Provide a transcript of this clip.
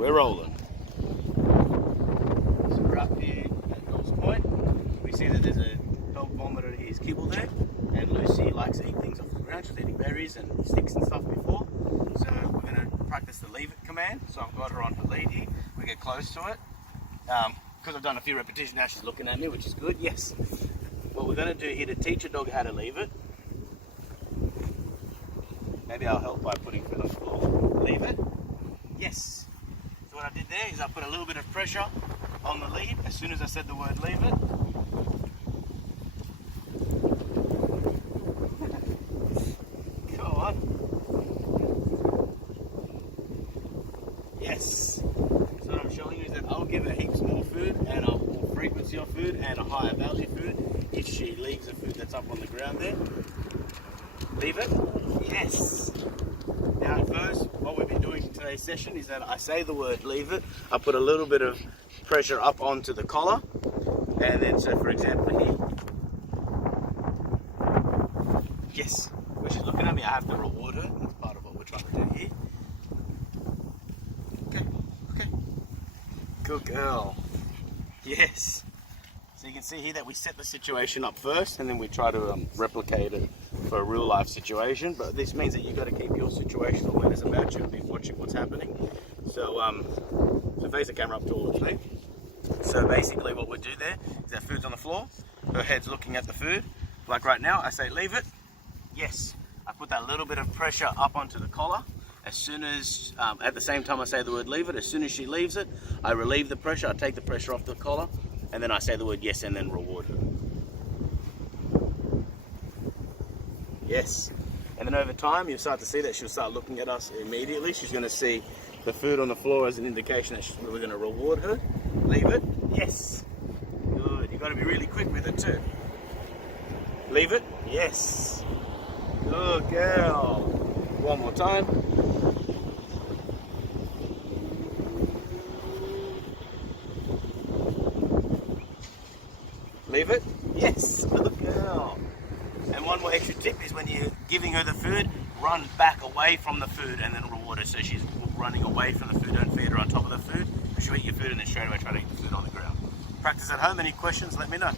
We're rolling. So we're up here at North's Point. We see that there's a dog vomiter his kibble there, and Lucy likes to eat things off the ground. She's eating berries and sticks and stuff before. So we're going to practice the leave it command. So I've got her on her lead here. We get close to it. Because I've done a few repetitions now, she's looking at me, which is good. Yes. What we're going to do here to teach a dog how to leave it. Maybe I'll help by putting foot on the floor. Leave it. Yes. So what I did there is I put a little bit of pressure on the lead as soon as I said the word leave it. Go on. Yes. So what I'm showing you is that I'll give her heaps more food and a more frequency of food and a higher value food if she leaves the food that's up on the ground there. Leave it. Yes. Now first, what we've been doing in today's session is that I say the word leave it, I put a little bit of pressure up onto the collar, and then so for example here, yes, when she's looking at me I have to reward her. That's part of what we're trying to do here. Okay, good girl. Yes. So you can see here that we set the situation up first and then we try to replicate it for a real life situation, but this means that you've got to keep your situational awareness about you and be watching what's happening. So face the camera up towards me. So basically what we do there is that food's on the floor, her head's looking at the food. Like right now, I say leave it. Yes. I put that little bit of pressure up onto the collar. As soon as, at the same time I say the word leave it, as soon as she leaves it, I relieve the pressure, I take the pressure off the collar, and then I say the word yes and then reward her. Yes. And then over time you'll start to see that she'll start looking at us immediately. She's going to see the food on the floor as an indication that we're going to reward her. Leave it. Yes. Good. You've got to be really quick with it too. Leave it. Yes. Good girl. One more time. Leave it. Yes. Good girl. And one more extra tip is when you're giving her the food, run back away from the food and then reward her. So she's running away from the food, don't feed her on top of the food. She'll eat your food and then straight away try to eat the food on the ground. Practice at home. Any questions, let me know.